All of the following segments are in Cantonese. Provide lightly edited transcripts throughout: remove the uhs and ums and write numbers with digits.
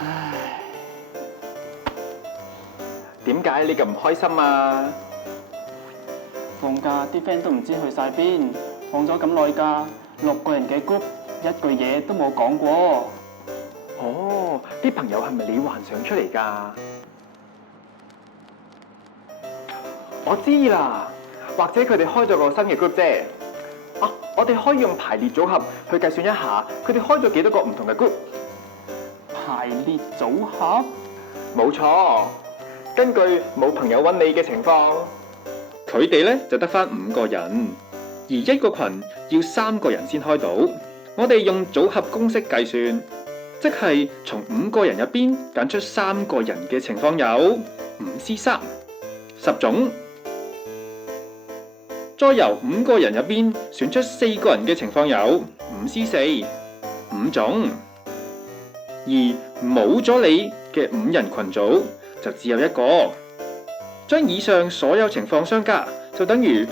唉，點解你咁唔開心啊？放假啲 friend 都唔知去晒邊，放咗咁耐假，6個人嘅 group，一句嘢都冇講過。哦，啲朋友係咪你幻想出嚟㗎？我知啦，或者佢哋開咗個新嘅 group 啫。啊，我哋可以用排列組合去計算一下，佢哋開咗幾多個唔同嘅 group。排列組合？冇錯，根據冇朋友揾你嘅情況，佢哋咧就得返5個人，而一個群要3個人先開到。我哋用組合公式計算，即係從5個人入邊揀出3個人嘅情況有5C3 10種，再由5個人入邊選出4個人嘅情況有5C4 5種，而冇咗你嘅5人群組就只有1個。將以上所有情況相加，就等於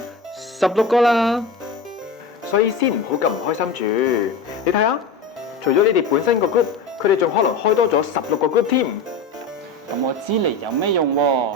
16個啦。所以先唔好咁唔開心住。你睇下，除咗你哋本身個 group，佢哋仲可能開多咗16個 group 添。咁我知嚟有咩用喎？